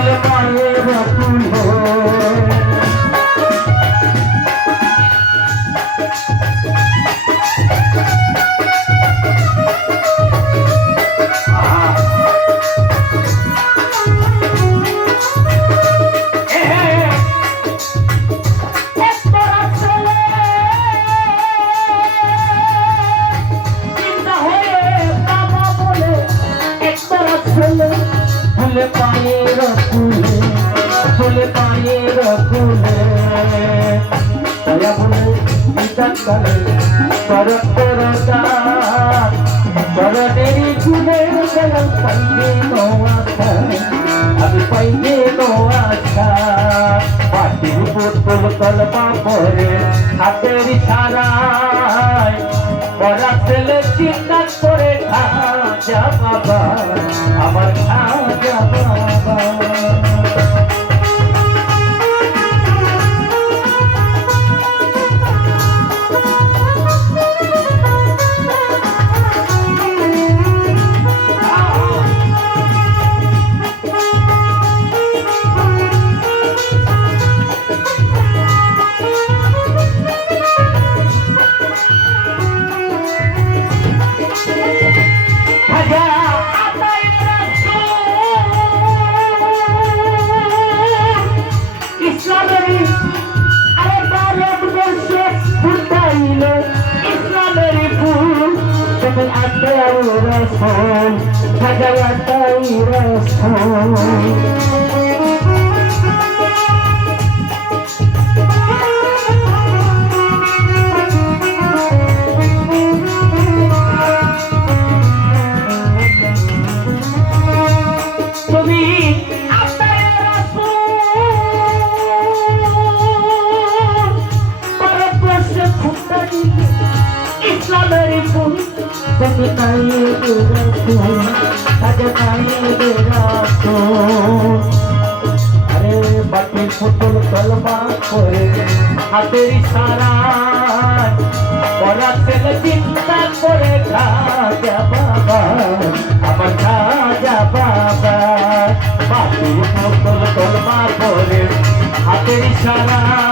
ফুলে পায়ের ফুলে ফুলে পায়ের ফুলে ফুলে পায়ের ফুলে দয়া বলে বিধান করে করত করতা করণেরই গুণে গেলাম পাইবে নোয়াশা আমি পাইবে নোয়াশা পাটির বোতল কলমা পরে হাতের ইশারায় পড়া ছেলে চিন্তা করে খাজা বাবা আমার খাজা বাবা Rasul, Hadawatai Rasul. Tapi kaya diraku, ada kaya diraku. Are batin putul kalma kore, hater isharat, borat sele cinta kore khaja baba, amar khaja baba. Batin putul kalma kore, hater isharat.